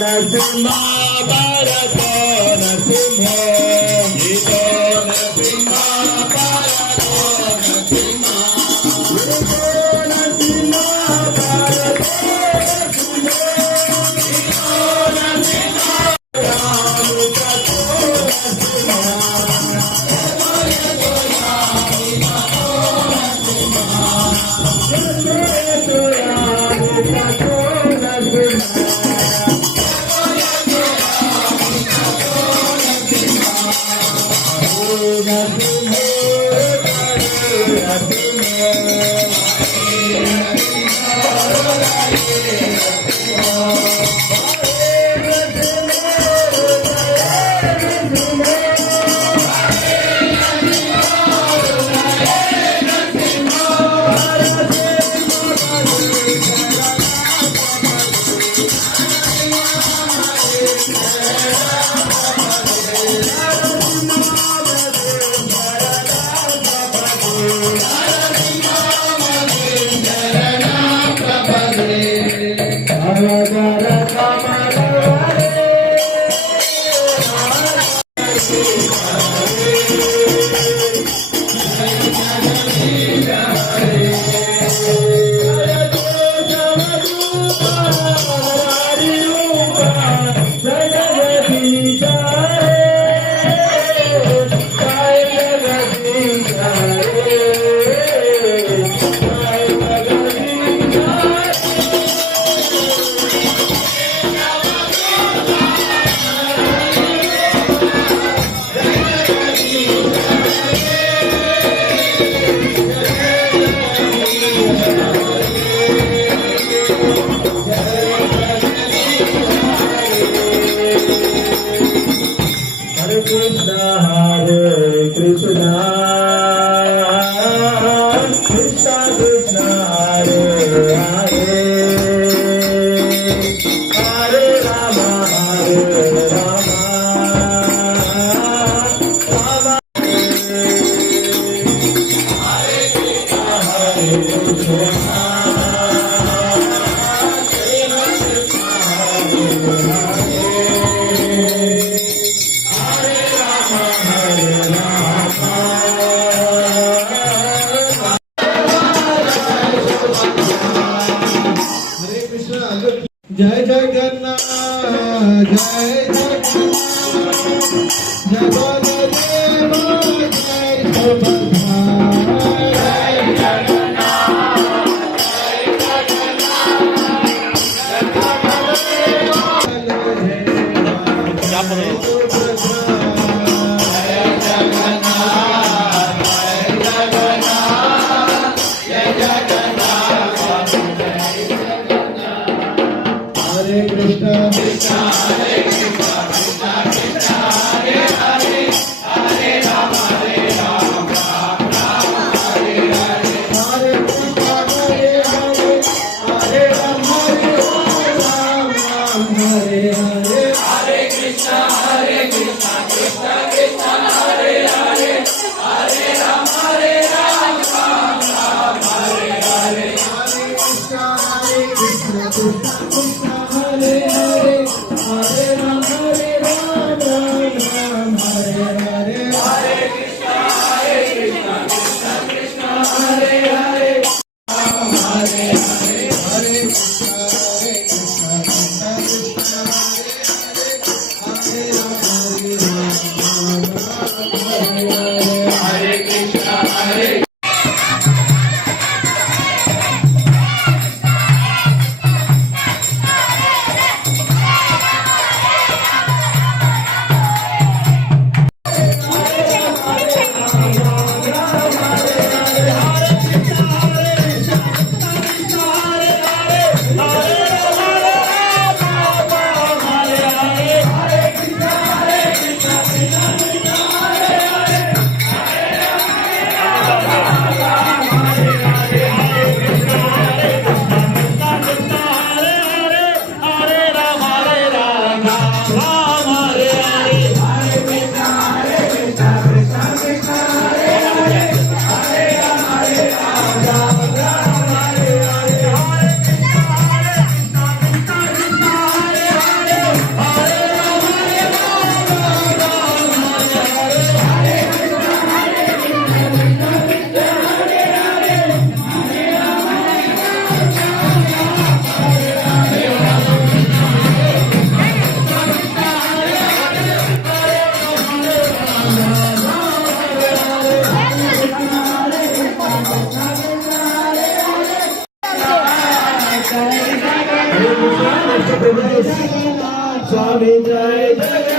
नरसिंहा भरत नरसिंह गीतो नरसिंहा भरत नरसिंहा गीतो नरसिंहा भरत नरसिंहा राम कथो जय जगन्नाथ जय जगन्नाथ जय बलदेव जय सुभद्रा जय जगन्नाथ जय Hare Krishna Krishna Hare Krishna Krishna Krishna Hare Hare Hare Rama Rama Rama Hare Hare Hare Krishna Hare Hare Hare Rama Rama Hare Hare Hare Krishna Krishna Krishna Hare Hare Hare Rama Rama Hare Hare Hare Krishna Krishna Krishna Hare Hare Hare Rama Hare Hare Hare Krishna Krishna Krishna Hare Hare Hare Hare Hare Krishna Krishna Krishna Hare Hare Hare Krishna Hare स्वामी जय जय